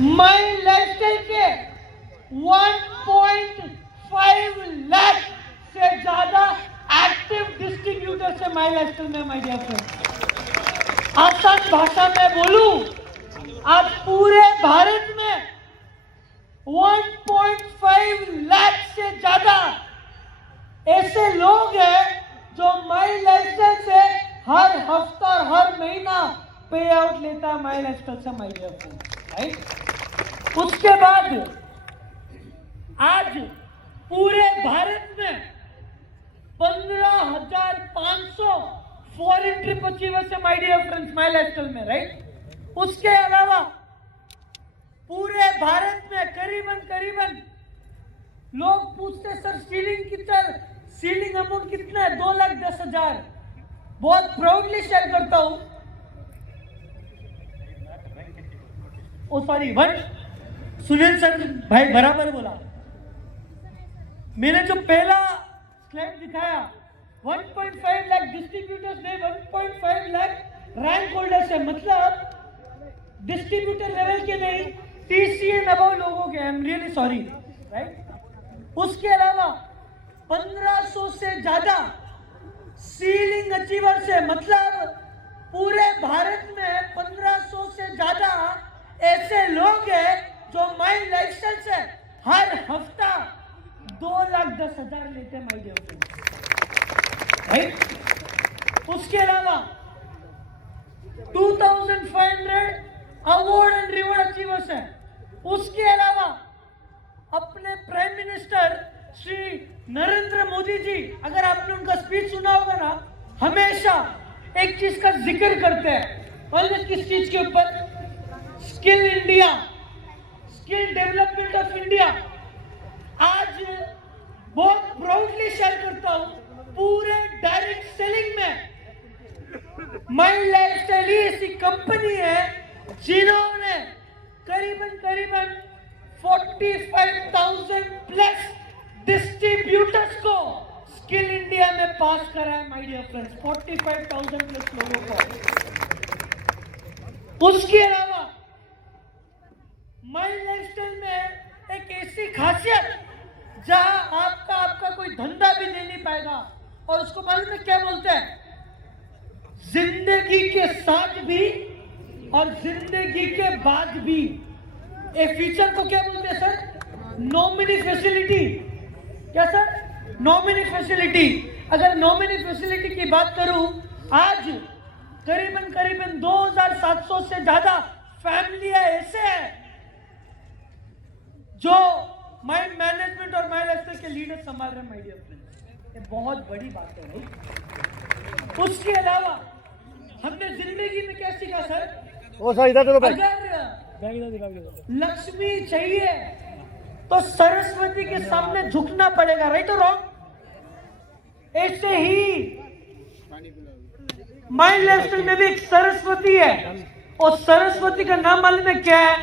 माई lifestyle के 1.5 लाख से ज्यादा एक्टिव डिस्ट्रीब्यूटर्स है माई लाइफस्टाइल में। माय डियर फ्रेंड्स, आसान भाषा में बोलूं, आप पूरे भारत में 1.5 लाख से ज्यादा ऐसे लोग हैं जो माई लाइफस्टाइल से हर हफ्ता और हर महीना पे आउट लेता है माई लाइफस्टाइल से। My dear friends, right. उसके बाद आज पूरे भारत में 15,500 फॉरेन ट्रिप अचीवर्स है my dear friends My Lifestyle में, राइट। उसके अलावा पूरे भारत में करीबन लोग पूछते सर सीलिंग अमाउंट कितना है? 2,10,000। बहुत प्राउडली शेयर करता हूं। ओ सॉरी, सुनील सर भाई बराबर बोला। मैंने जो पहला स्लाइड दिखाया 1.5 लाख डिस्ट्रीब्यूटर्स ने 1.5 लाख रैंक होल्डर्स है, मतलब डिस्ट्रीब्यूटर लेवल के नहीं, TCN अबव लोगों के। I am really sorry, right. उसके अलावा 1500 से ज्यादा सीलिंग अचीवर्स है, मतलब पूरे भारत में 1500 से ज्यादा ऐसे लोग हैं जो माई लाइफस्टाइल से हर हफ्ता 2,10,000 लेते हैं माय डियर फ्रेंड्स, राइट। उसके अलावा 2,500 अवार्ड एंड रिवॉर्ड अचीवर्स है। उसके अलावा अपने प्राइम मिनिस्टर श्री नरेंद्र मोदी जी, अगर आपने उनका स्पीच सुना होगा ना, हमेशा एक चीज का जिक्र करते हैं। और किस चीज के ऊपर? Skill India, skill development of India. आज बहुत प्राउडली शेयर करता हूं, पूरे डायरेक्ट सेलिंग में माई लाइफस्टाइल ऐसी कंपनी है जिन्होंने करीबन 45,000 प्लस डिस्ट्रीब्यूटर्स को स्किल इंडिया में पास करा है माय डियर फ्रेंड्स, 45,000 प्लस लोगों को। उसके अलावा माई लाइफस्टाइल में एक ऐसी खासियत जहां आपका कोई धंधा भी दे नहीं पाएगा, और उसको मालूम है क्या बोलते हैं? जिंदगी के साथ भी और जिंदगी के बाद भी। एक फीचर को क्या बोलते हैं सर? Nominee facility. क्या सर? Nominee facility. अगर नॉमिनी फैसिलिटी की बात करूं, आज करीबन 2,700 से ज्यादा फैमिलियां ऐसे हैं जो माइंड मैनेजमेंट और माई लाइफस्टाइल के लीडर संभाल रहे हैं माय डियर फ्रेंड्स। ये बहुत बड़ी बात है भाई। उसके अलावा हमने जिंदगी में क्या सीखा सर? अगर लक्ष्मी चाहिए तो सरस्वती के सामने झुकना पड़ेगा, राइट और रॉन्ग? ऐसे ही माई लाइफस्टाइल में भी एक सरस्वती है, और सरस्वती का नाम मालूम है क्या है?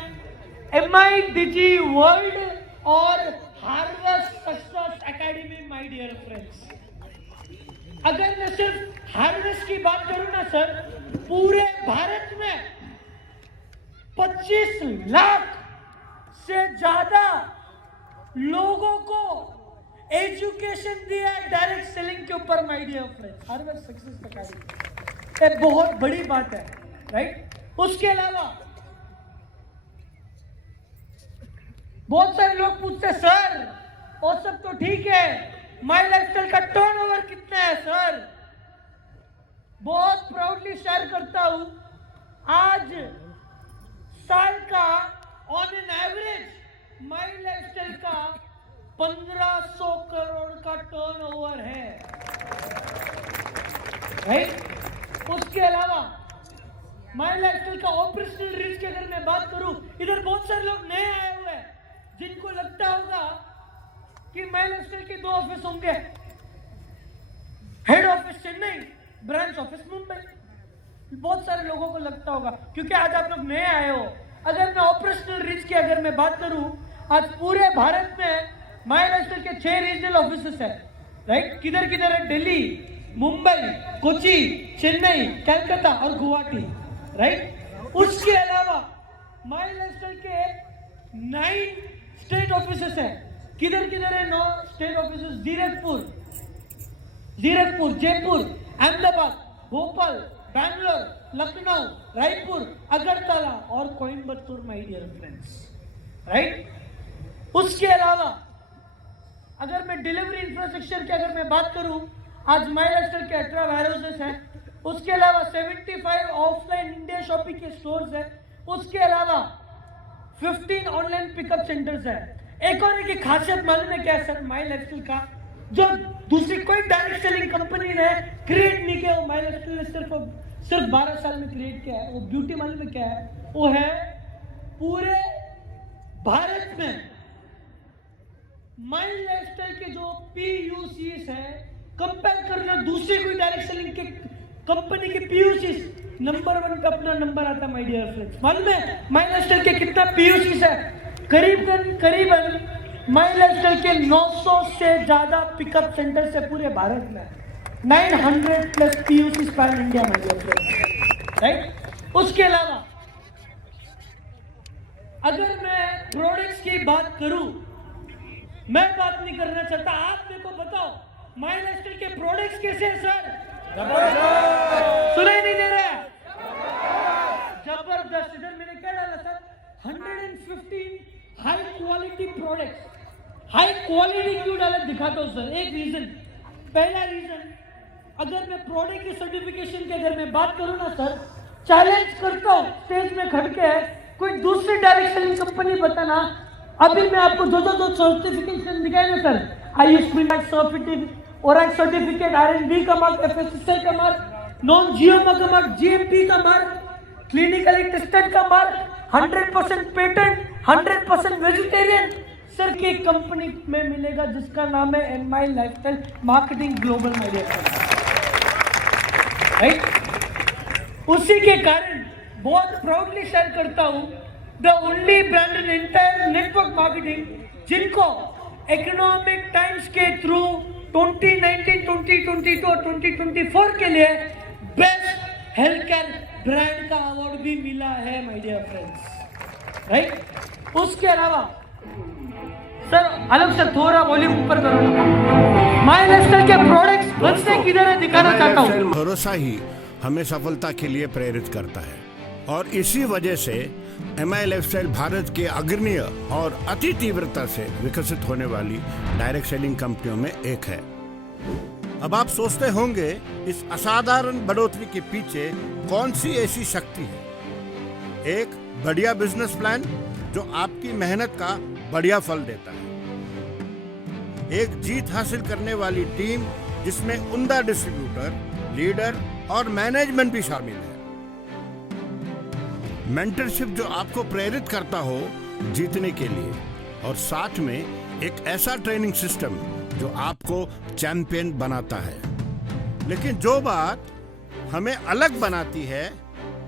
MIDG वर्ल्ड और Harvest Success Academy my dear friends. अगर मैं सिर्फ हार्वेस्ट की बात करूं ना सर, पूरे भारत में 25 लाख से ज्यादा लोगों को एजुकेशन दिया है डायरेक्ट सेलिंग के ऊपर my dear friends, Harvest Success Academy. ये बहुत बड़ी बात है, राइट। उसके अलावा बहुत सारे लोग पूछते हैं सर वो सब तो ठीक है, माई लाइफस्टाइल का टर्नओवर कितना है सर? बहुत प्राउडली शेयर करता हूं, आज साल का on an average my lifestyle का 1,500 करोड़ का टर्नओवर है, राइट। उसके अलावा माई लाइफस्टाइल का ऑपरेशनल रीच की अगर मैं बात करूं, इधर बहुत सारे लोग नए आए हुए हैं जिनको लगता होगा कि माई लाइफस्टाइल के 2 ऑफिस होंगे, head office Chennai, branch office Mumbai. बहुत सारे लोगों को लगता होगा क्योंकि आज आप लोग नए आए हो। अगर मैं ऑपरेशनल रीच की अगर मैं बात करूं, आज पूरे भारत में माई लाइफस्टाइल के 6 रीजनल ऑफिस है, राइट। किधर किधर है? दिल्ली, मुंबई, कोची, चेन्नई, कलकत्ता और गुवाहाटी, राइट। उसके अलावा माई लाइफस्टाइल के 9 स्टेट ऑफिसेस है। किधर किधर है 9 स्टेट ऑफिसेस? जीरकपुर, जयपुर, अहमदाबाद, भोपाल, बैंगलोर, लखनऊ, रायपुर, अगरतला और Coimbatore, my dear friends, right. उसके अलावा अगर मैं डिलीवरी इंफ्रास्ट्रक्चर की अगर मैं बात करूं, आज माय लाइफस्टाइल के 18 वेयरहाउसेस हैं। उसके अलावा 75 ऑफलाइन इंडिया शॉपिंग के स्टोर्स हैं। उसके अलावा 15 ऑनलाइन पिकअप सेंटर्स है। एक और एक खासियत मालूम है क्या है सर माय लाइफस्टाइल का, जो दूसरी कोई डायरेक्ट सेलिंग कंपनी ने क्रिएट नहीं किया, वो माय लाइफस्टाइल ने सिर्फ 12 साल में क्रिएट किया है। वो ब्यूटी मालूम है क्या है? वो है पूरे भारत में माय लाइफस्टाइल के जो PUCs है, कंपेयर करना दूसरी कोई डायरेक्ट सेलिंग के कंपनी के PUCs, नंबर 1 का अपना नंबर आता है माय डियर फ्रेंड्स। मालूम है माय लाइफस्टाइल के कितना PUCs है? करीबन माय लाइफस्टाइल के 900 से ज्यादा पिकअप सेंटर से पूरे भारत में 900+ PUCs pan India my dear friends, right. उसके अलावा अगर मैं प्रोडक्ट्स की बात करूं, मैं बात नहीं करना चाहता, आप मेरे को बताओ माय लाइफस्टाइल के प्रोडक्ट्स कैसे हैं सर? सुनाई नहीं दे रहा? जबरदस्त। इधर मैंने क्या डाला sir? 115 high quality products. High quality क्यों डाला दिखाता हूं सर। एक रीजन, पहला रीजन, अगर मैं प्रोडक्ट के सर्टिफिकेशन की अगर मैं बात करूं ना सर, चैलेंज करता हूं स्टेज में खड़ के, कोई दूसरी डायरेक्ट सेलिंग कंपनी बताना। अभी मैं आपको जो सर्टिफिकेशन दिखाए ना sir, ISO ORAC certificate, R&D का मार्क, FSSAI का मार्क, नॉन GMO का मार्क, GMP का मार्क, क्लिनिकली टेस्टेड का मार्क, 100% पेटेंट, 100% वेजिटेरियन सर की कंपनी में मिलेगा जिसका नाम है MY lifestyle marketing global media, right. उसी के कारण बहुत प्राउडली शेयर करता हूं, the only brand in entire network marketing जिनको इकोनॉमिक टाइम्स के थ्रू 2019, 2022 और 2024 के लिए बेस्ट हेल्थ केयर ब्रांड का अवार्ड भी मिला है माय डियर फ्रेंड्स, राइट। उसके अलावा सर अलग से थोड़ा वॉल्यूम ऊपर करो। माय लाइफस्टाइल के प्रोडक्ट्स बचने किधर है दिखाना चाहता हूं। भरोसा ही हमें सफलता के लिए प्रेरित करता है और इसी वजह से MI लाइफस्टाइल भारत के अग्रणीय और अति तीव्रता से विकसित होने वाली डायरेक्ट सेलिंग कंपनियों में एक है। अब आप सोचते होंगे इस असाधारण बढ़ोतरी के पीछे कौन सी ऐसी शक्ति है। एक बढ़िया बिजनेस प्लान जो आपकी मेहनत का बढ़िया फल देता है, एक जीत हासिल करने वाली टीम जिसमें उम्दा डिस्ट्रीब्यूटर, लीडर और मैनेजमेंट भी शामिल है, मेंटरशिप जो आपको प्रेरित करता हो जीतने के लिए, और साथ में एक ऐसा ट्रेनिंग सिस्टम जो आपको चैंपियन बनाता है। लेकिन जो बात हमें अलग बनाती है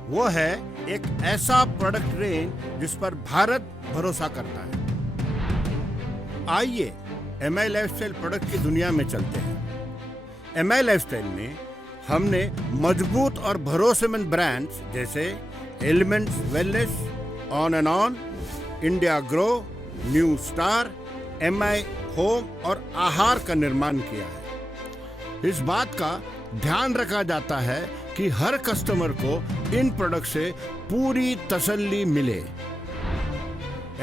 वो है एक ऐसा प्रोडक्ट रेंज जिस पर भारत भरोसा करता है। आइए MI लाइफस्टाइल प्रोडक्ट की दुनिया में चलते हैं। MI लाइफस्टाइल में हमने मजबूत और भरोसेमंद ब्रांड्स जैसे elements wellness, on and on, India grow, new star, MI home और आहार का निर्माण किया है। इस बात का ध्यान रखा जाता है कि हर कस्टमर को इन प्रोडक्ट से पूरी तसल्ली मिले।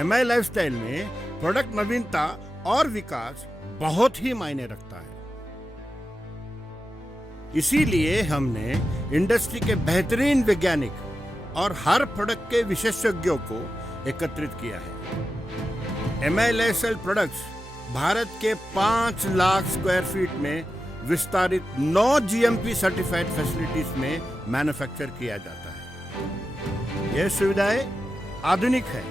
MI लाइफस्टाइल में प्रोडक्ट नवीनता और विकास बहुत ही मायने रखता है। इसीलिए हमने इंडस्ट्री के बेहतरीन वैज्ञानिक और हर प्रोडक्ट के विशेषज्ञों को एकत्रित किया है। MI लाइफस्टाइल प्रोडक्ट्स भारत के 5 लाख स्क्वायर फीट में विस्तारित 9 GMP सर्टिफाइड फैसिलिटीज में मैन्युफैक्चर किया जाता है। यह सुविधाएं आधुनिक है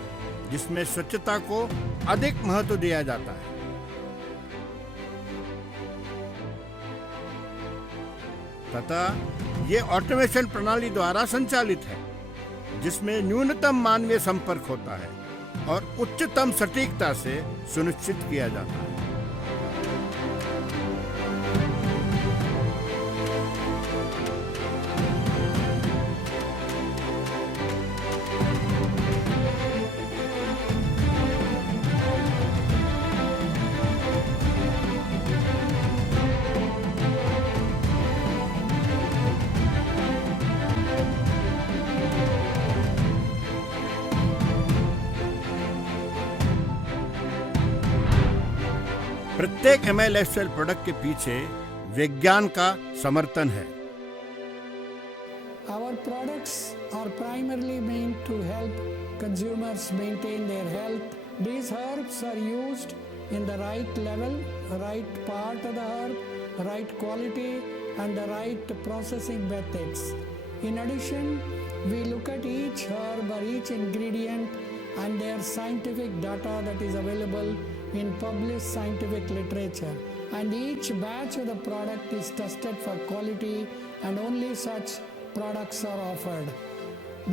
जिसमें स्वच्छता को अधिक महत्व दिया जाता है। तथा ये ऑटोमेशन प्रणाली द्वारा संचालित है जिसमें न्यूनतम मानवीय संपर्क होता है और उच्चतम सटीकता से सुनिश्चित किया जाता है। प्रत्येक एमआई लाइफस्टाइल प्रोडक्ट के पीछे विज्ञान का समर्थन है। Our products are primarily meant to help consumers maintain their health. These herbs are used in the right level, right part of the herb, right quality and the right processing methods. In addition, we look at each herb or each ingredient and their scientific data that is available in published scientific literature. And each batch of the product is tested for quality and only such products are offered.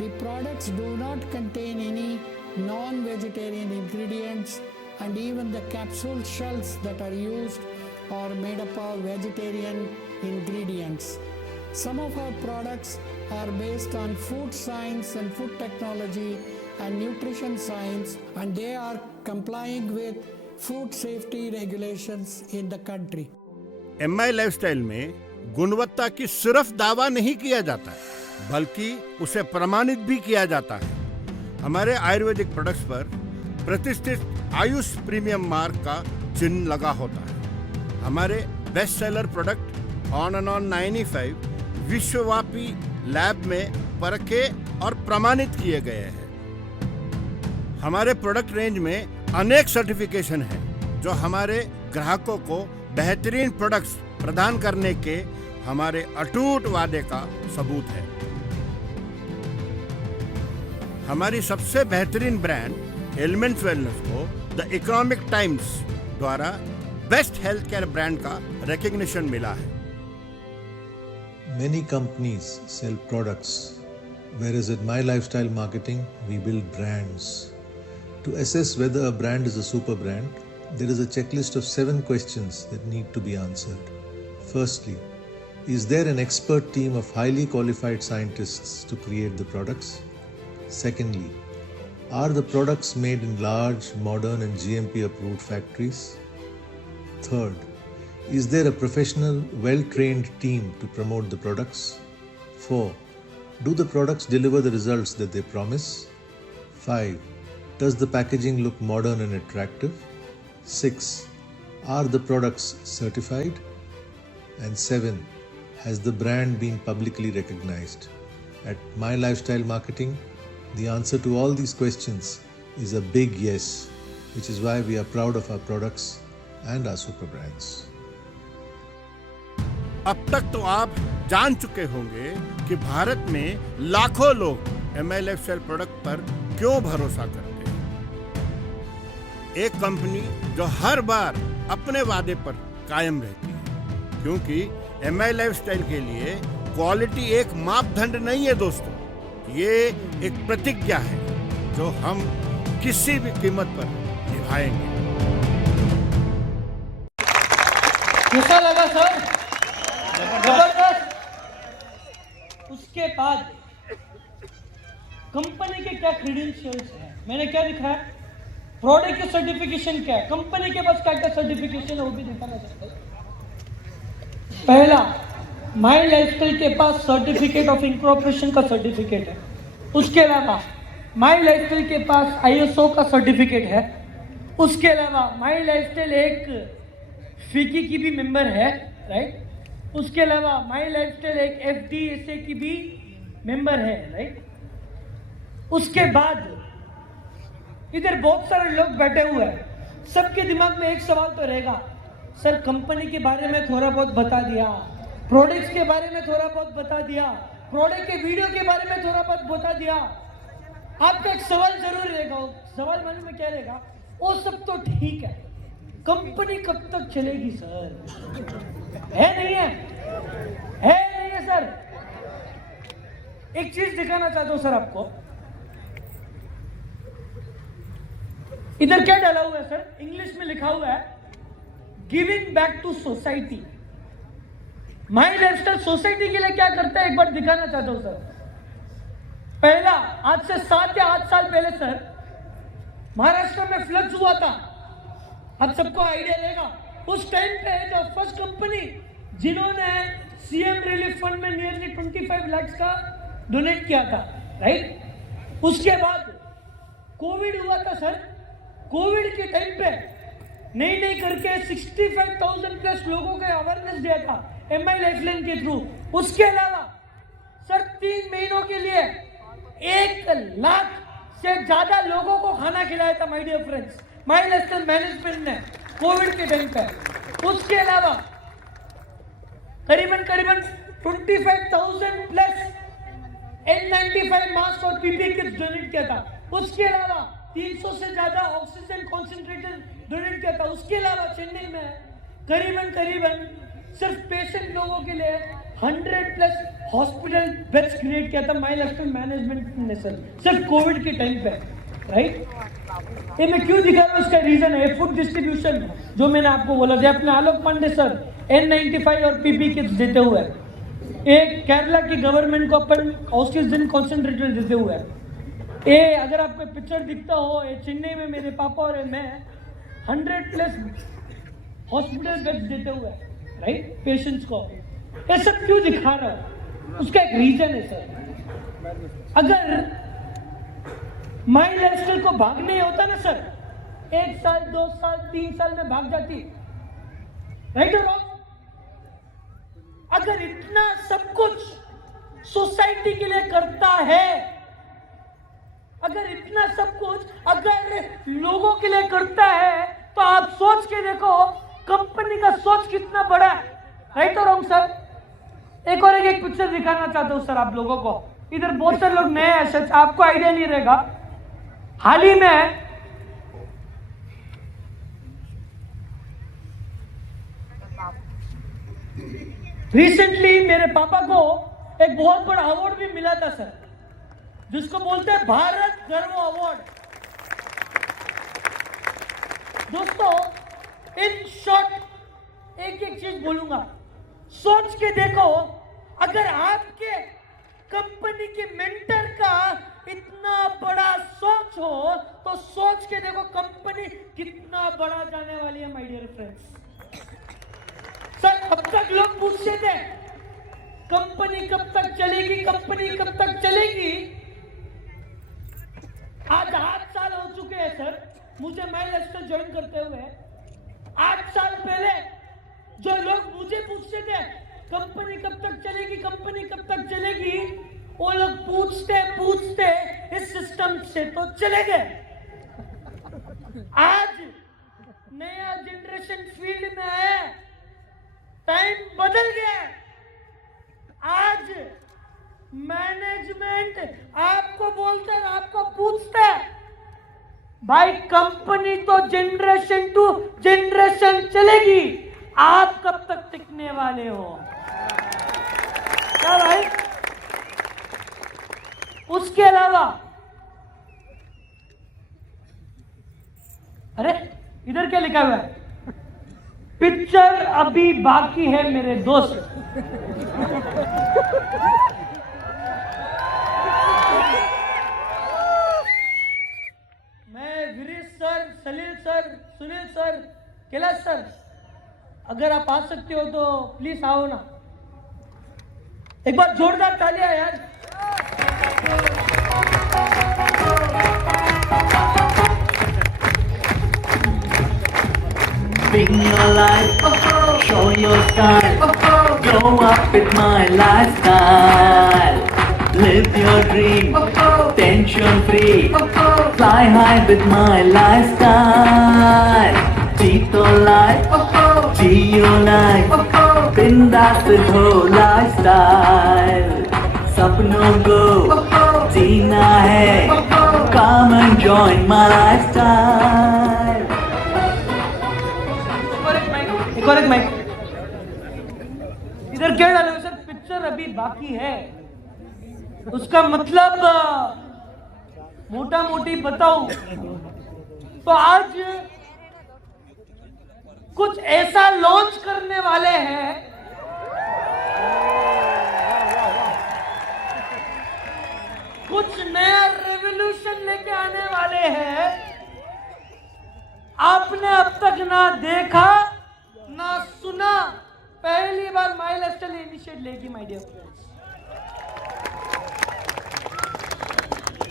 The products do not contain any non-vegetarian ingredients and even the capsule shells that are used are made up of vegetarian ingredients. Some of our products are based on food science and food technology and nutrition science, and they are complying with food safety regulations in the country. MI lifestyle में गुणवत्ता की सिर्फ दावा नहीं किया जाता है, बल्कि उसे प्रमाणित भी किया जाता है। हमारे आयुर्वेदिक प्रोडक्ट्स पर प्रतिष्ठित आयुष प्रीमियम मार्क का चिन्ह लगा होता है। हमारे बेस्ट सेलर प्रोडक्ट ऑन 95 विश्वव्यापी लैब में परखे और प्रमाणित किए गए हैं। हमारे प्रोडक्ट रेंज में अनेक सर्टिफिकेशन हैं, जो हमारे ग्राहकों को बेहतरीन प्रोडक्ट्स प्रदान करने के हमारे अटूट वादे का सबूत है। हमारी सबसे बेहतरीन ब्रांड एलिमेंट्स वेलनेस को द इकोनॉमिक टाइम्स द्वारा बेस्ट हेल्थ केयर ब्रांड का रिकॉग्निशन मिला है। Many companies sell products, whereas at My Lifestyle Marketing, we build brands. To assess whether a brand is a super brand, there is a checklist of 7 questions that need to be answered. Firstly, is there an expert team of highly qualified scientists to create the products? Secondly, are the products made in large, modern and GMP approved factories? Third, is there a professional, well-trained team to promote the products? 4. Do the products deliver the results that they promise? 5. Does the packaging look modern and attractive? 6. Are the products certified? And 7. Has the brand been publicly recognized? At My Lifestyle Marketing, the answer to all these questions is a big yes, which is why we are proud of our products and our super brands. अब तक तो आप जान चुके होंगे कि भारत में लाखों लोग एमआई लाइफस्टाइल प्रोडक्ट पर क्यों भरोसा करते हैं। एक कंपनी जो हर बार अपने वादे पर कायम रहती है, क्योंकि एमआई लाइफस्टाइल के लिए क्वालिटी एक मापदंड नहीं है दोस्तों, ये एक प्रतिज्ञा है जो हम किसी भी कीमत पर निभाएंगे। कैसा लगा सर? जबरदस्त। उसके बाद कंपनी के क्या क्रेडेंशियल्स हैं, मैंने क्या लिखा है, प्रोडक्ट की सर्टिफिकेशन क्या है, कंपनी के पास क्या क्या सर्टिफिकेशन है वो भी दिखाना चाहता हूं। पहला, माई लाइफस्टाइल के पास सर्टिफिकेट ऑफ इंकॉर्पोरेशन का सर्टिफिकेट है। उसके अलावा माई लाइफस्टाइल के पास आईएसओ का सर्टिफिकेट है। उसके अलावा माई लाइफस्टाइल एक फिकी की भी मेंबर है, राइट। उसके अलावा माई लाइफस्टाइल एक एफडीएसए की भी मेंबर है, राइट। उसके बाद इधर बहुत सारे लोग बैठे हुए हैं, सबके दिमाग में एक सवाल तो रहेगा, सर कंपनी के बारे में थोड़ा बहुत बता दिया, प्रोडक्ट्स के बारे में थोड़ा बहुत बता दिया, प्रोडक्ट के वीडियो के बारे में थोड़ा बहुत बता दिया। आपका एक सवाल जरूर रहेगा, सवाल मालूम में क्या रहेगा, वो सब तो ठीक है, कंपनी कब तक चलेगी सर? है नहीं है? है नहीं है सर? एक चीज दिखाना चाहता हूं सर आपको। इधर क्या डाला हुआ है सर? इंग्लिश में लिखा हुआ है giving back to society. My Lifestyle society के लिए क्या करता है एक बार दिखाना चाहता हूं सर। पहला, आज से 7 या 8 साल पहले सर महाराष्ट्र में फ्लड्स हुआ था, आप सबको आइडिया रहेगा। उस टाइम पे द फर्स्ट कंपनी जिन्होंने सीएम रिलीफ फंड में नियरली 25 लाख का डोनेट किया था, राइट। उसके बाद कोविड हुआ था सर। कोविड के टाइम पे नहीं करके 65,000 प्लस लोगों को अवेयरनेस दिया था MI लाइफलाइन के थ्रू। उसके अलावा सर 3 महीनों के लिए 1 लाख से ज्यादा लोगों को खाना खिलाया था my dear friends, My Lifestyle management ने कोविड के टाइम पे। उसके अलावा करीबन 25,000 प्लस N95 मास्क और PPE किट्स डोनेट किया था। उसके अलावा 300 से ज्यादा ऑक्सीजन कॉन्सेंट्रेटर डोनेट किया था। उसके अलावा चेन्नई में करीबन सिर्फ पेशेंट लोगों के लिए 100 प्लस हॉस्पिटल बेड्स क्रिएट किया था माई लाइफस्टाइल मैनेजमेंट ने सर, सिर्फ कोविड के टाइम पे, राइट। ये मैं क्यों दिखा रहा हूँ, इसका रीजन है फूड डिस्ट्रीब्यूशन जो मैंने आपको बोला था। अपने आलोक पांडे सर N95 और PPE किट्स देते हुए, एक केरला की गवर्नमेंट को अपन ऑक्सीजन कॉन्सेंट्रेटर देते हुए, ये अगर आपको पिक्चर दिखता हो, ये चेन्नई में मेरे पापा और मैं 100 प्लस हॉस्पिटल बेड्स देते हुए, राइट, पेशेंट्स को। ये सब क्यों दिखा रहा हूं, उसका एक रीजन है सर। अगर माई लाइफस्टाइल को भागने होता ना सर, 1 साल 2 साल 3 साल में भाग जाती, राइट और रॉन्ग। अगर इतना सब कुछ सोसाइटी के लिए करता है, अगर इतना सब कुछ अगर लोगों के लिए करता है, तो आप सोच के देखो कंपनी का सोच कितना बड़ा है, राइट और रॉन्ग सर। एक और एक पिक्चर दिखाना चाहता हूं सर आप लोगों को। इधर बहुत सारे लोग नए हैं सच, आपको आइडिया नहीं रहेगा। हाल ही में रिसेंटली मेरे पापा को एक बहुत बड़ा अवार्ड भी मिला था सर, जिसको बोलते हैं भारत गर्व अवार्ड। दोस्तों इन शॉर्ट एक चीज बोलूंगा, सोच के देखो, अगर आपके कंपनी के मेंटर का इतना बड़ा सोच हो, तो सोच के देखो कंपनी कितना बड़ा जाने वाली है माय डियर फ्रेंड्स। सर अब तक लोग पूछते थे कंपनी कब तक चलेगी, कंपनी कब तक चलेगी। आज 8 साल हो चुके हैं सर मुझे माई लाइफस्टाइल ज्वाइन करते हुए। 8 साल पहले जो लोग मुझे पूछते थे कंपनी कब तक चलेगी, कंपनी कब तक चलेगी, वो लोग पूछते इस सिस्टम से तो चले गए। आज नया जनरेशन फील्ड में है, टाइम बदल गया। आज मैनेजमेंट आपको बोलते हैं, आपको पूछते हैं भाई कंपनी तो जनरेशन टू जनरेशन चलेगी, आप कब तक टिकने वाले हो क्या भाई। उसके अलावा अरे इधर क्या लिखा हुआ है, पिक्चर अभी बाकी है मेरे दोस्त। मैं Viresh sir, Salil sir, Sunil sir, Kailash sir, अगर आप आ सकते हो तो प्लीज आओ ना, एक बार जोरदार तालियां यार। Bring your life, show your style, grow up with my lifestyle. Live your dream, tension free, fly high with my lifestyle. Jeeto life, Jio life, बिंदास हो lifestyle. सपनों को जीना है, come and join my lifestyle. एक और एक mic इधर क्या डाले सर, पिक्चर अभी बाकी है, उसका मतलब मोटा मोटी बताऊं तो आज कुछ ऐसा लॉन्च करने वाले हैं, कुछ नया रेवोल्यूशन लेके आने वाले हैं, आपने अब तक ना देखा ना सुना, पहली बार माई लाइफस्टाइल इनिशिएट लेगी माय डियर फ्रेंड्स।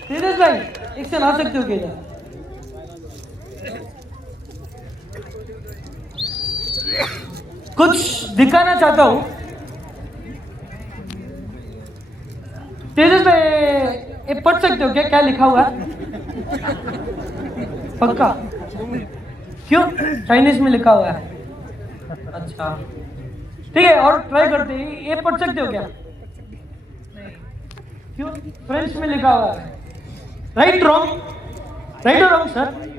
तेजस भाई एक से ला सकते हो क्या? कुछ दिखाना चाहता हूं। तेजस भाई ये पढ़ सकते हो क्या, क्या लिखा हुआ है? पक्का? क्यों? चाइनीज में लिखा हुआ है। अच्छा ठीक है, और ट्राई करते हैं। ये पढ़ सकते हो क्या? क्यों? फ्रेंच में लिखा हुआ है। Right wrong? राइट और रॉन्ग सर?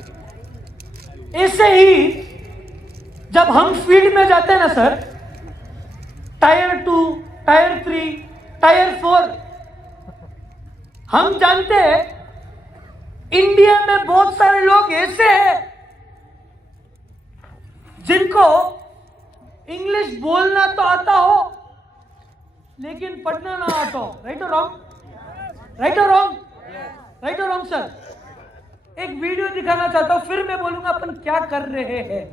ऐसे ही जब हम फील्ड में जाते हैं ना सर, टायर 2, टायर 3, टायर 4, हम जानते हैं इंडिया में बहुत सारे लोग ऐसे हैं जिनको इंग्लिश बोलना तो आता हो लेकिन पढ़ना ना आता हो। राइट और रॉन्ग? राइट और रॉन्ग? राइट और रॉन्ग सर? एक वीडियो दिखाना चाहता हूं, फिर मैं बोलूंगा अपन क्या कर रहे हैं।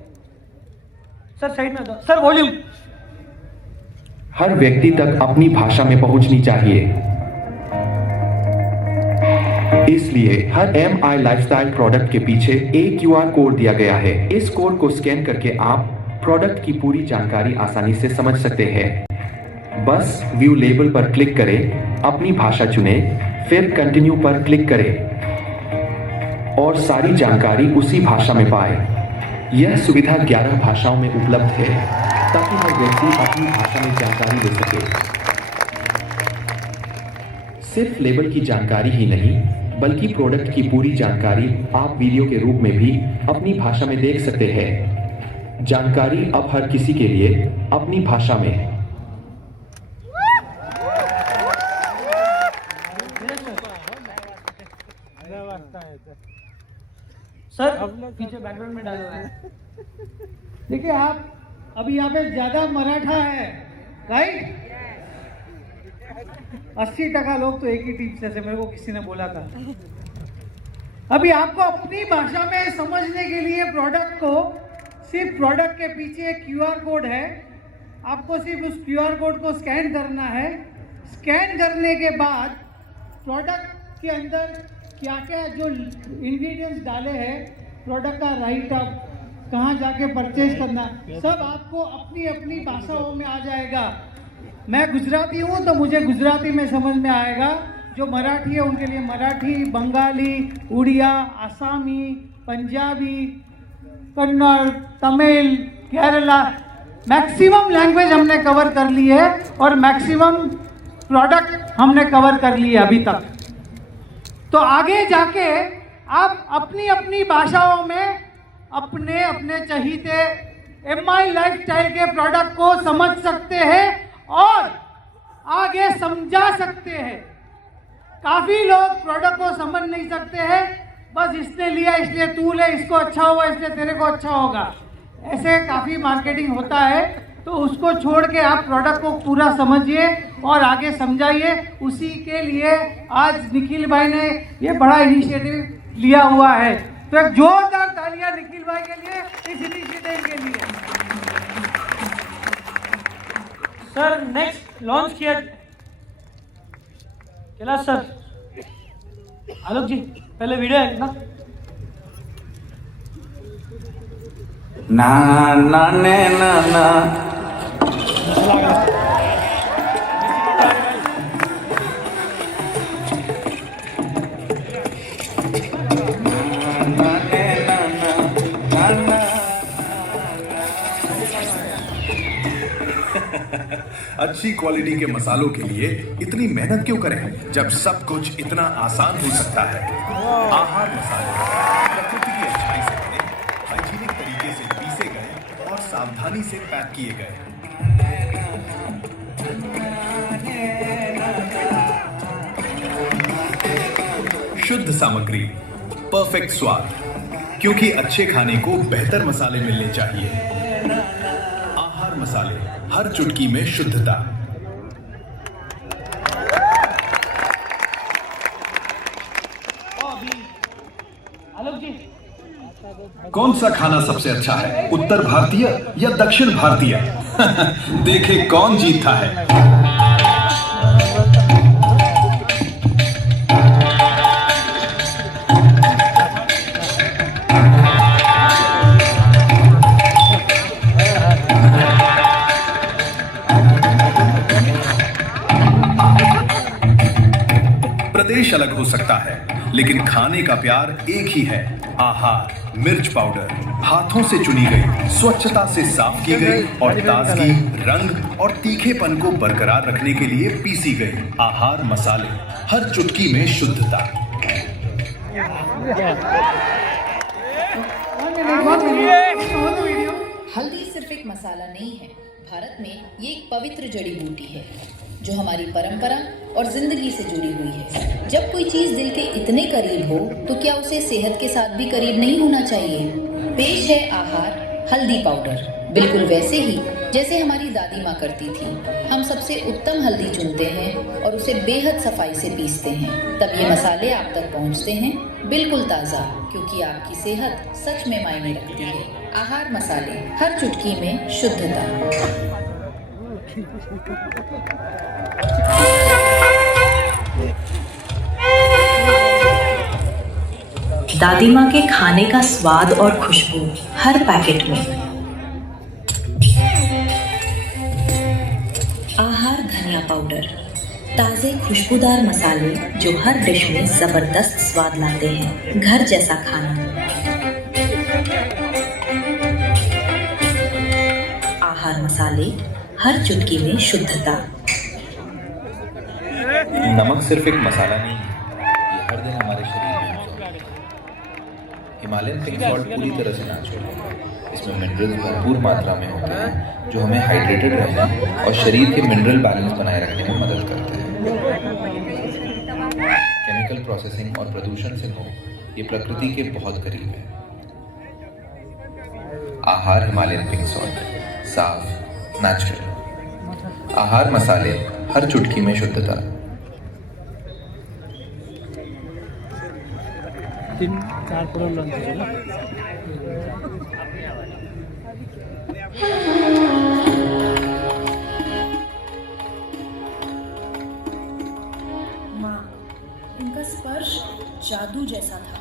सर साइड में दो सर, वॉल्यूम। हर व्यक्ति तक अपनी भाषा में पहुंचनी चाहिए, इसलिए हर MI लाइफस्टाइल प्रोडक्ट के पीछे एक QR कोड दिया गया है। इस कोड को स्कैन करके आप प्रोडक्ट की पूरी जानकारी आसानी से समझ सकते हैं। बस व्यू लेबल पर क्लिक करें, अपनी भाषा चुनें, फिर कंटिन्यू पर क्लिक करें और सारी जानकारी उसी भाषा में पाएं। यह सुविधा 11 भाषाओं में उपलब्ध है ताकि हर व्यक्ति अपनी भाषा में जानकारी ले सके। सिर्फ लेबल की जानकारी ही नहीं, बल्कि प्रोडक्ट की पूरी जानकारी आप वीडियो के रूप में भी अपनी भाषा में देख सकते हैं। जानकारी अब हर किसी के लिए अपनी भाषा में। सर पीछे बैकग्राउंड में डालो है। देखिए आप अभी यहाँ पे ज्यादा मराठा है, राइट? 80% लोग तो एक ही टीम से, मेरे को किसी ने बोला था। अभी आपको अपनी भाषा में समझने के लिए प्रोडक्ट को, सिर्फ प्रोडक्ट के पीछे एक QR कोड है, आपको सिर्फ उस QR कोड को स्कैन करना है। स्कैन करने के बाद प्रोडक्ट के अंदर क्या क्या जो इंग्रेडिएंट्स डाले हैं, प्रोडक्ट का राइट अप, कहाँ जाके परचेज करना, सब आपको अपनी अपनी भाषाओं में आ जाएगा। मैं गुजराती हूँ तो मुझे गुजराती में समझ में आएगा, जो मराठी है उनके लिए मराठी, बंगाली, उड़िया, आसामी, पंजाबी, कन्नड़, तमिल, केरला, मैक्सिमम लैंग्वेज हमने कवर कर ली है और मैक्सिमम प्रोडक्ट हमने कवर कर लिए अभी तक। तो आगे जाके आप अपनी अपनी भाषाओं में अपने अपने चहीते MI लाइफस्टाइल के प्रोडक्ट को समझ सकते हैं और आगे समझा सकते हैं। काफ़ी लोग प्रोडक्ट को समझ नहीं सकते हैं, बस इसने लिया इसलिए तू ले, इसको अच्छा हुआ इसलिए तेरे को अच्छा होगा, ऐसे काफ़ी मार्केटिंग होता है। तो उसको छोड़ के आप प्रोडक्ट को पूरा समझिए और आगे समझाइए। उसी के लिए आज निखिल भाई ने ये बड़ा इनिशिएटिव लिया हुआ है, तो एक जोरदार तालियां निखिल भाई के लिए, इस इनिशिएटिव के लिए। सर नेक्स्ट लॉन्च किया कैलाश सर, आलोक जी पहले वीडियो है ना। ना ना ने ना ना अच्छी क्वालिटी के मसालों के लिए इतनी मेहनत क्यों करें जब सब कुछ इतना आसान हो सकता है। आहार मसाले प्रकृति की अच्छाई से बने, हाइजीनिक तरीके से पीसे गए और सावधानी से पैक किए गए। शुद्ध सामग्री, परफेक्ट स्वाद, क्योंकि अच्छे खाने को बेहतर मसाले मिलने चाहिए। आहार मसाले, हर चुटकी में शुद्धता। आलोक जी कौन सा खाना सबसे अच्छा है, उत्तर भारतीय या दक्षिण भारतीय? देखे कौन जीतता है। देश अलग हो सकता है, लेकिन खाने का प्यार एक ही है। आहार मिर्च पाउडर हाथों से चुनी गई, स्वच्छता से साफ की गई और ताजगी, रंग और तीखेपन को बरकरार रखने के लिए पीसी गई। आहार मसाले, हर चुटकी में शुद्धता। हल्दी सिर्फ एक मसाला नहीं है, भारत में ये एक पवित्र जड़ी बूटी है जो हमारी परंपरा और जिंदगी से जुड़ी हुई है। जब कोई चीज दिल के इतने करीब हो तो क्या उसे सेहत के साथ भी करीब नहीं होना चाहिए? पेश है आहार हल्दी पाउडर, बिल्कुल वैसे ही जैसे हमारी दादी माँ करती थी। हम सबसे उत्तम हल्दी चुनते हैं और उसे बेहद सफाई से पीसते हैं, तब ये मसाले आप तक पहुँचते हैं बिल्कुल ताज़ा, क्योंकि आपकी सेहत सच में मायने रखती है। आहार मसाले, हर चुटकी में शुद्धता। दादी माँ के खाने का स्वाद और खुशबू हर पैकेट में। आहार धनिया पाउडर, ताजे खुशबूदार मसाले जो हर डिश में जबरदस्त स्वाद लाते हैं। घर जैसा खाना। आहार मसाले, हर चुटकी में शुद्धता। नमक सिर्फ एक मसाला नहीं है, ये हर दिन हमारे शरीर में होता है। हिमालयन पिंक सॉल्ट पूरी तरह से नेचुरल है। इसमें मिनरल्स भरपूर मात्रा में होते हैं जो हमें हाइड्रेटेड रहने और शरीर के मिनरल बैलेंस बनाए रखने में मदद करते हैं। केमिकल प्रोसेसिंग और प्रदूषण से मुक्त ये प्रकृति के बहुत करीब है। आहार हिमालयन पिंक सॉल्ट, साफ, नेचुरल। आहार मसाले, हर चुटकी में शुद्धता। 3-4 करोड़ लोन माँ, इनका स्पर्श जादू जैसा था।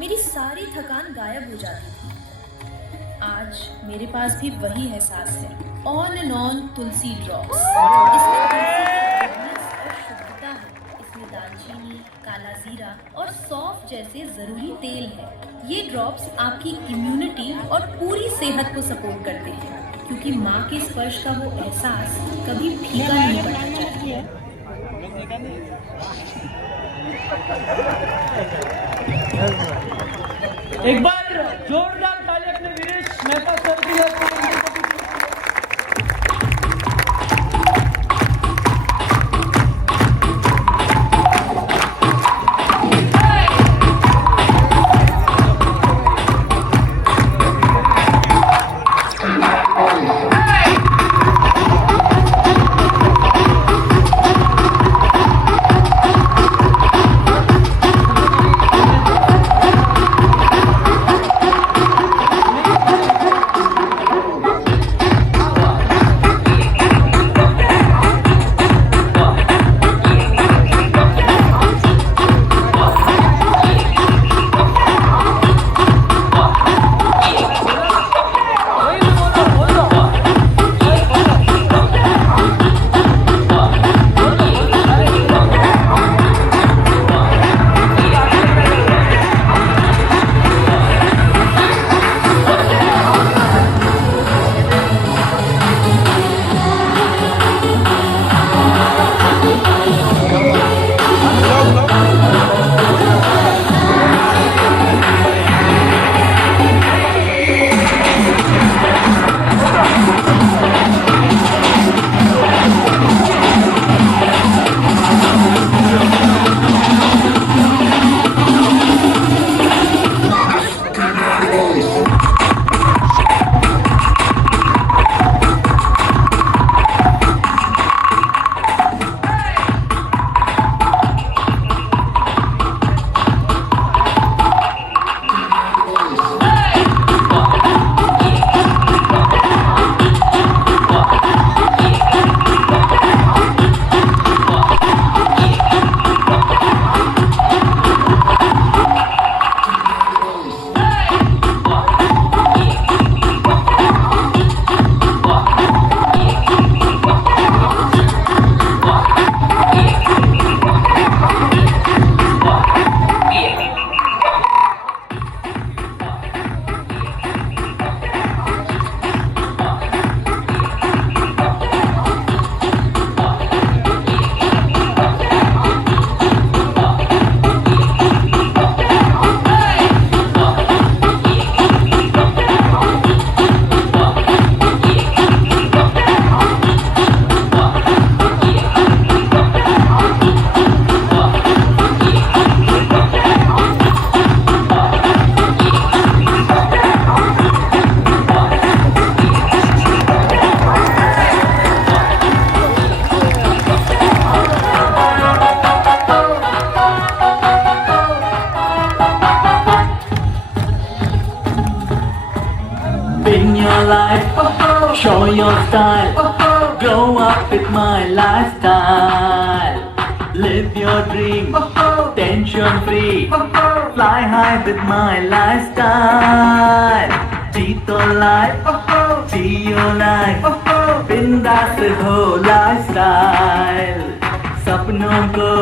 मेरी सारी थकान गायब हो जाती थी। आज मेरे पास भी वही एहसास है। On and on Tulsi drops. इसमें और शुद्धता है। इसमें दालचीनी, काला जीरा और सौंफ जैसे जरूरी तेल है। ये ड्रॉप्स आपकी इम्यूनिटी और पूरी सेहत को सपोर्ट करते हैं, क्योंकि माँ के स्पर्श का वो एहसास कभी फीका नहीं पड़ना चाहिए। एक बार जोरदार ताली अपने वीरेश मेहता सर के लिए। your life, show your style, grow up with my lifestyle. Live your dream, tension free, fly high with my lifestyle. जीतो life, जियो life, बिंदास हो lifestyle. सपनों को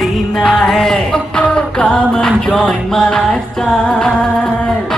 जीना है, come and join my lifestyle.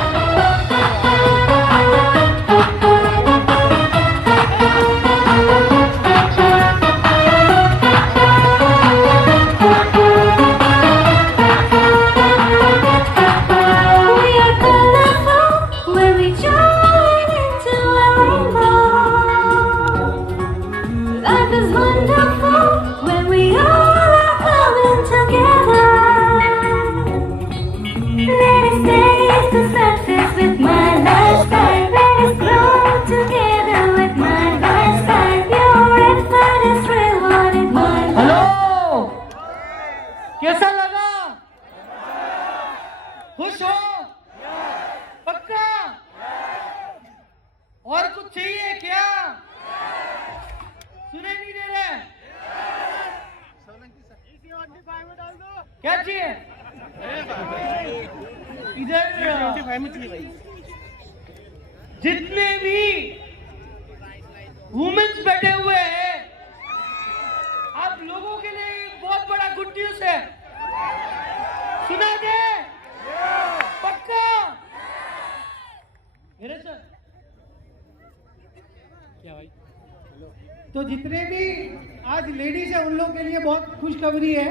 कैसा लगा? खुश हो? पक्का? और कुछ चाहिए क्या? सुने नहीं दे रहे? क्या चाहिए? इधर जितने भी वुमेन्स बैठे हुए हैं, आप लोगों के लिए बहुत बड़ा गुड न्यूज है. सुना दे? पक्का? मेरे सर क्या भाई? तो जितने भी आज लेडीज है उन लोग के लिए बहुत खुशखबरी है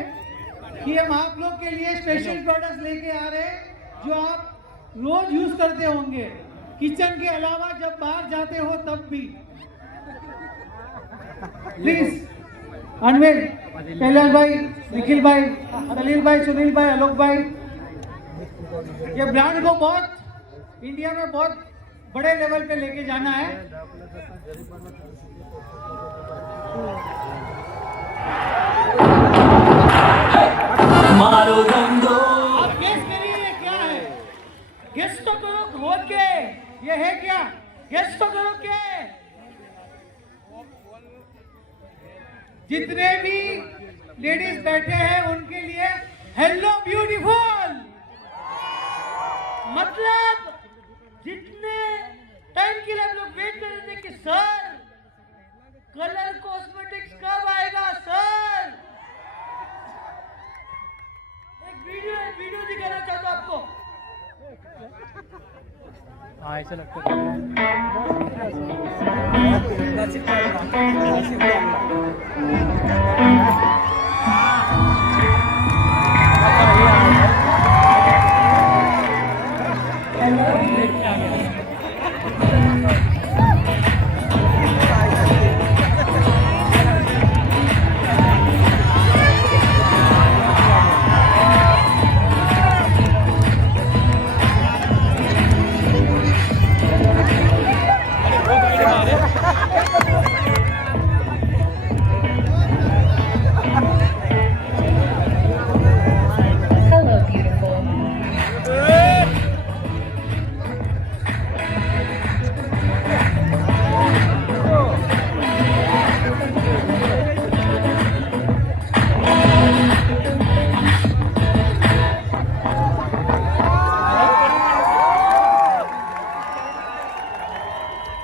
कि हम आप लोग के लिए स्पेशल प्रोडक्ट्स लेके आ रहे हैं जो आप रोज यूज करते होंगे, किचन के अलावा जब बाहर जाते हो तब भी. प्लीज अनविल, कैलाश भाई, निखिल भाई, सलील भाई, सुनील भाई, आलोक भाई, ये ब्रांड को बहुत इंडिया में बहुत बड़े लेवल पे लेके जाना है. मारो धंधो. आप गेस करिए ये क्या है? गेस तो करो, खोल के ये है क्या? गेस तो करो क्या है? जितने भी लेडीज बैठे हैं उनके लिए हेलो ब्यूटीफुल. मतलब जितने टाइम के लिए आप लोग वेट कर रहे थे कि सर कलर कॉस्मेटिक्स कब आएगा सर, एक वीडियो दिखाना चाहता हूं आपको. हाँ ऐसा लगता Hello, beautiful.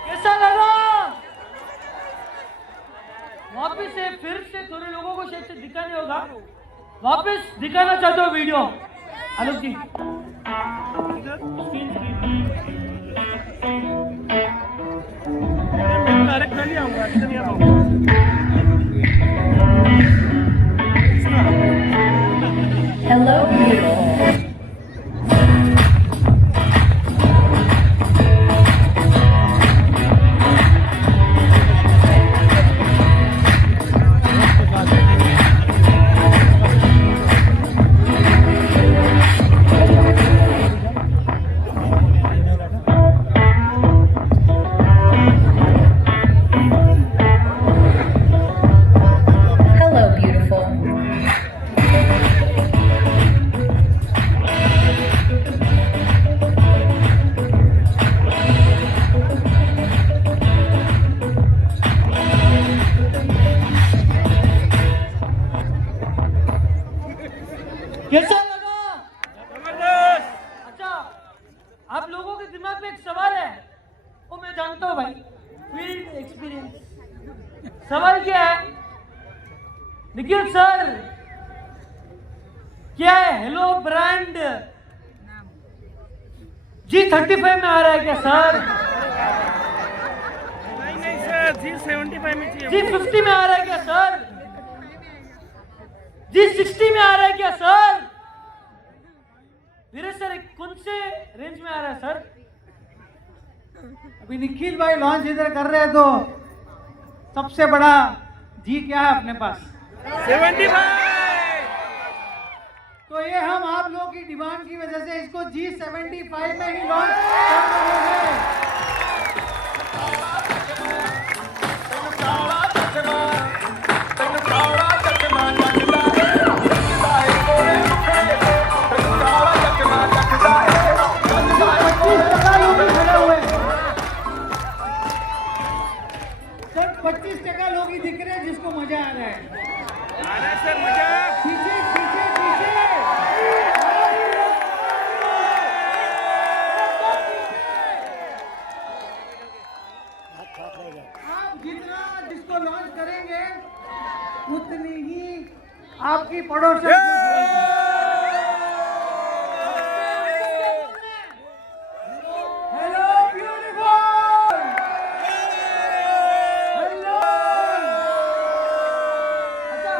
कैसा लगा? वापस से फिर से थोड़े लोगों को शायद से दिखाने होगा. वापस दिखाना चाहते हो वीडियो आलोक जी? Hello, beautiful. लोगों के दिमाग में एक सवाल है, वो मैं जानता हूँ भाई, फील्ड एक्सपीरियंस। सवाल क्या है निखिल सर, क्या है हेलो ब्रांड G35 में आ रहा है क्या सर? नहीं सर, G75 में चाहिए। G50 में आ रहा है क्या सर? G60 में आ रहा है क्या सर? धीरज सर कौन से रेंज में आ रहा है सर? अभी निखिल भाई लॉन्च इधर कर रहे हैं तो सबसे बड़ा जी क्या है अपने पास? 75। तो ये हम आप लोगों की डिमांड की वजह से इसको G75 में ही लॉन्च कर रहे हैं। सर 25% लोग ही दिख रहे हैं जिसको मजा आ रहा है। सर मजा। पीछे पीछे पीछे आप जितना जिसको लॉन्च करेंगे उतनी ही आपकी पड़ोसन hello beautiful, hello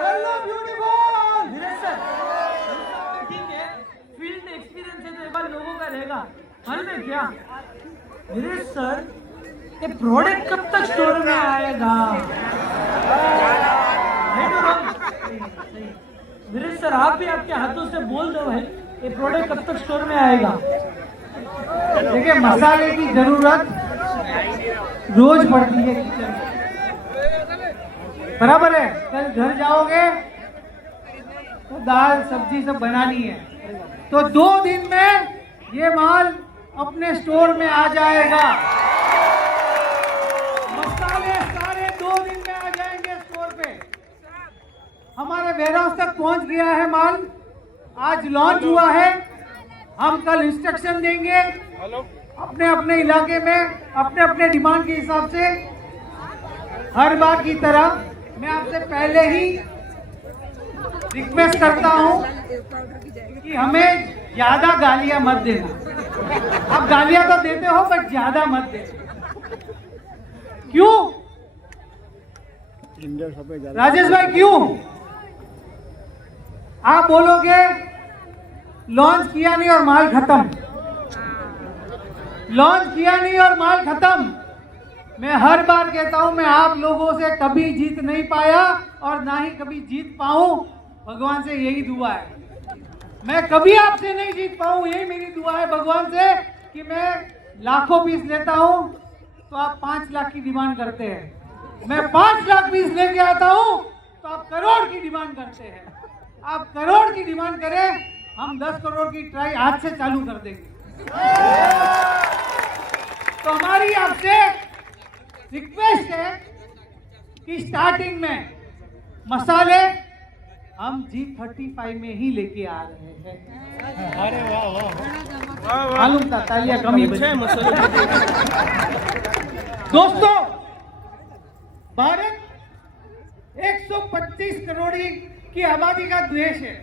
hello beautiful. Dheeraj sir ठीक है, फील्ड एक्सपीरियंस है तो एक बार लोगों का रहेगा, हल में क्या धीरज सर, ये प्रोडक्ट कब तक स्टोर में आएगा? नहीं तो सही। धीरज सर आप भी आपके हाथों से बोल दो भाई, ये प्रोडक्ट कब तक स्टोर में आएगा? देखिए मसाले की जरूरत रोज पड़ती है किचन में, बराबर है। कल घर जाओगे तो दाल सब्जी सब बनानी है, तो 2 दिन में ये माल अपने स्टोर में आ जाएगा। मसाले सारे 2 दिन में आ जाएंगे स्टोर पे। हमारे वेयरहाउस तक पहुंच गया है माल, आज लॉन्च हुआ है। हम कल इंस्ट्रक्शन देंगे अपने अपने इलाके में, अपने अपने डिमांड के हिसाब से। हर बार की तरह मैं आपसे पहले ही रिक्वेस्ट करता हूं कि हमें ज्यादा गालियां मत देना। आप गालियां तो देते हो बट ज्यादा मत देना। क्यों राजेश भाई, क्यों? आप बोलोगे लॉन्च किया नहीं और माल खत्म, लॉन्च किया नहीं और माल खत्म। मैं हर बार कहता हूं मैं आप लोगों से कभी जीत नहीं पाया और ना ही कभी जीत पाऊं, भगवान से यही दुआ है। मैं कभी आपसे नहीं जीत पाऊं, यही मेरी दुआ है भगवान से कि मैं लाखों पीस लेता हूं तो आप 5 लाख की डिमांड करते हैं। मैं 5 लाख पीस लेके आता हूं तो आप करोड़ की डिमांड करते हैं। आप करोड़ की डिमांड करें, हम 10 करोड़ की ट्राई आज से चालू कर देंगे। तो हमारी आपसे रिक्वेस्ट है कि स्टार्टिंग में मसाले हम G35 में ही लेके आ रहे हैं। अरे वाह वाह, मालूम था तालियां कम ही बजी। दोस्तों, भारत 125 करोड़ की आबादी का देश है।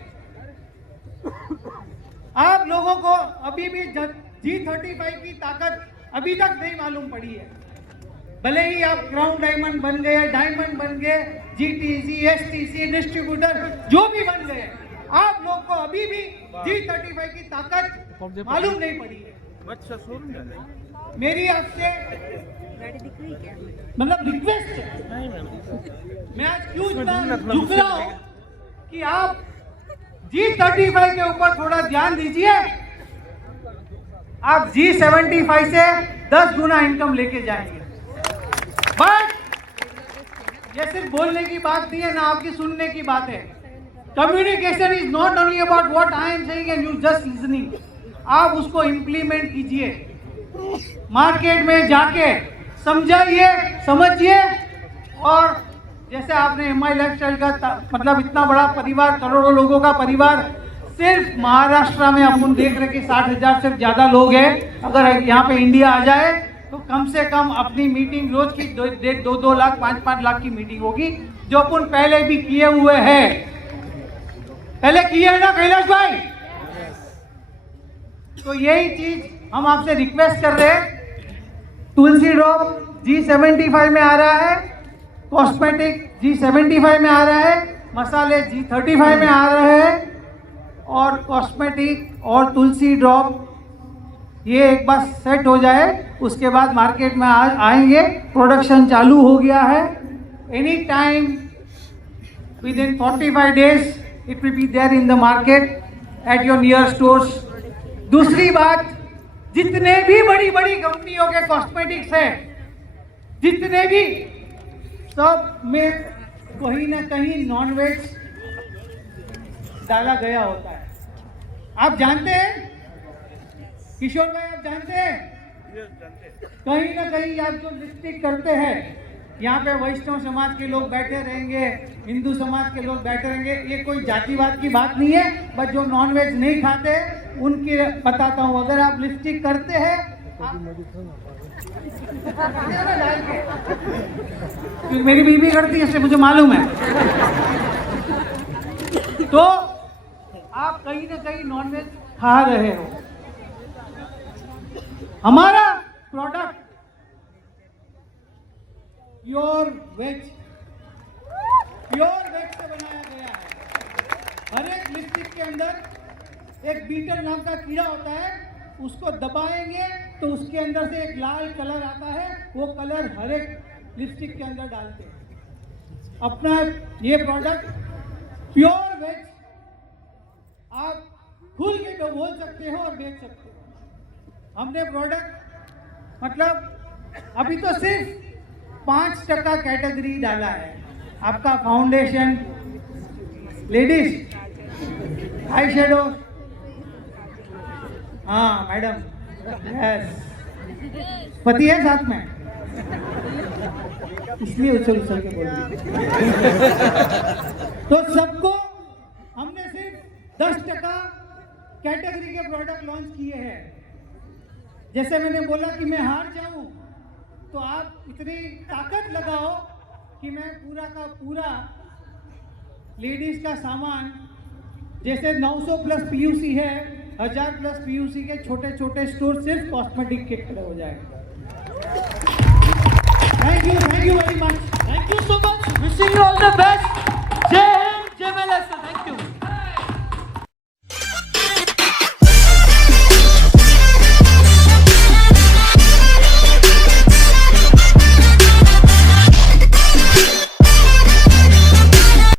आप लोगों को अभी भी G35 की ताकत अभी तक नहीं मालूम पड़ी है। भले ही आप क्राउन डायमंड बन गए, डायमंड बन गए, GTC, STC, डिस्ट्रीब्यूटर जो भी बन गए, आप लोग को अभी भी G35 की ताकत मालूम नहीं पड़ी है। मेरी आपसे मतलब रिक्वेस्ट है, मैं आज क्यों इतना झुक रहा हूं कि आप G35 के ऊपर थोड़ा ध्यान दीजिए। आप G75 से 10 गुना इनकम लेके जाएंगे। बट ये सिर्फ बोलने की बात नहीं है ना, आपकी सुनने की बात है। Communication is not only about what I am saying and you just listening. आप उसको इम्प्लीमेंट कीजिए, मार्केट में जाके समझाइए, समझिए। और जैसे आपने MI लाइफस्टाइल का मतलब इतना बड़ा परिवार, करोड़ों लोगों का परिवार सिर्फ महाराष्ट्र में अपन देख रहे कि 60,000 से ज़्यादा लोग हैं। अगर यहाँ पे इंडिया आ जाए तो कम से कम अपनी मीटिंग रोज की 2 लाख 5 लाख की मीटिंग होगी, जो अपन पहले भी किए हुए हैं। पहले किए है ना कैलाश भाई? तो यही चीज हम आपसे रिक्वेस्ट कर रहे हैं। तुलसी ड्रॉप G75 में आ रहा है, कॉस्मेटिक G75 में आ रहा है, मसाले G35 में आ रहे हैं, और कॉस्मेटिक और तुलसी ड्रॉप ये एक बार सेट हो जाए उसके बाद मार्केट में आएंगे। प्रोडक्शन चालू हो गया है। Any time within 45 days it will be there in the market at your near stores. दूसरी बात, जितने भी बड़ी बड़ी कंपनियों के कॉस्मेटिक्स हैं, जितने भी, सब में कहीं ना कहीं नॉनवेज डाला गया होता है। आप जानते हैं किशोर भाई, आप जानते हैं कहीं ना कहीं आप जो लिपस्टिक करते हैं, यहाँ पे वैष्णव समाज के लोग बैठे रहेंगे, हिंदू समाज के लोग बैठे रहेंगे। ये कोई जातिवाद की बात नहीं है, बस जो नॉनवेज नहीं खाते उनकी बताता हूँ। अगर आप लिपस्टिक करते हैं मेरी बीवी करती है, इससे मुझे मालूम है, तो आप कहीं ना कहीं नॉनवेज खा रहे हो। हमारा प्रोडक्ट प्योर वेज से बनाया गया है। हर एक लिपस्टिक के अंदर एक बीटर नाम का कीड़ा होता है, उसको दबाएंगे तो उसके अंदर से एक लाल कलर आता है, वो कलर हर एक लिपस्टिक के अंदर डालते हैं। अपना ये प्रोडक्ट प्योर वेज आप खुल के तो बोल सकते हो और बेच सकते हो। हमने प्रोडक्ट मतलब अभी तो सिर्फ 5% कैटेगरी डाला है। आपका फाउंडेशन, लेडीज आई शेडो, हाँ मैडम, यस, पति है साथ में, इसलिए उछल के बोल रही। तो सबको हमने सिर्फ 10% कैटेगरी के प्रोडक्ट लॉन्च किए हैं। जैसे मैंने बोला कि मैं हार जाऊं तो आप इतनी ताकत लगाओ कि मैं पूरा का पूरा लेडीज का सामान, जैसे 900 प्लस पीयूसी है, 1000 प्लस पीयूसी के छोटे छोटे स्टोर सिर्फ कॉस्मेटिक के खड़े हो जाएंगे।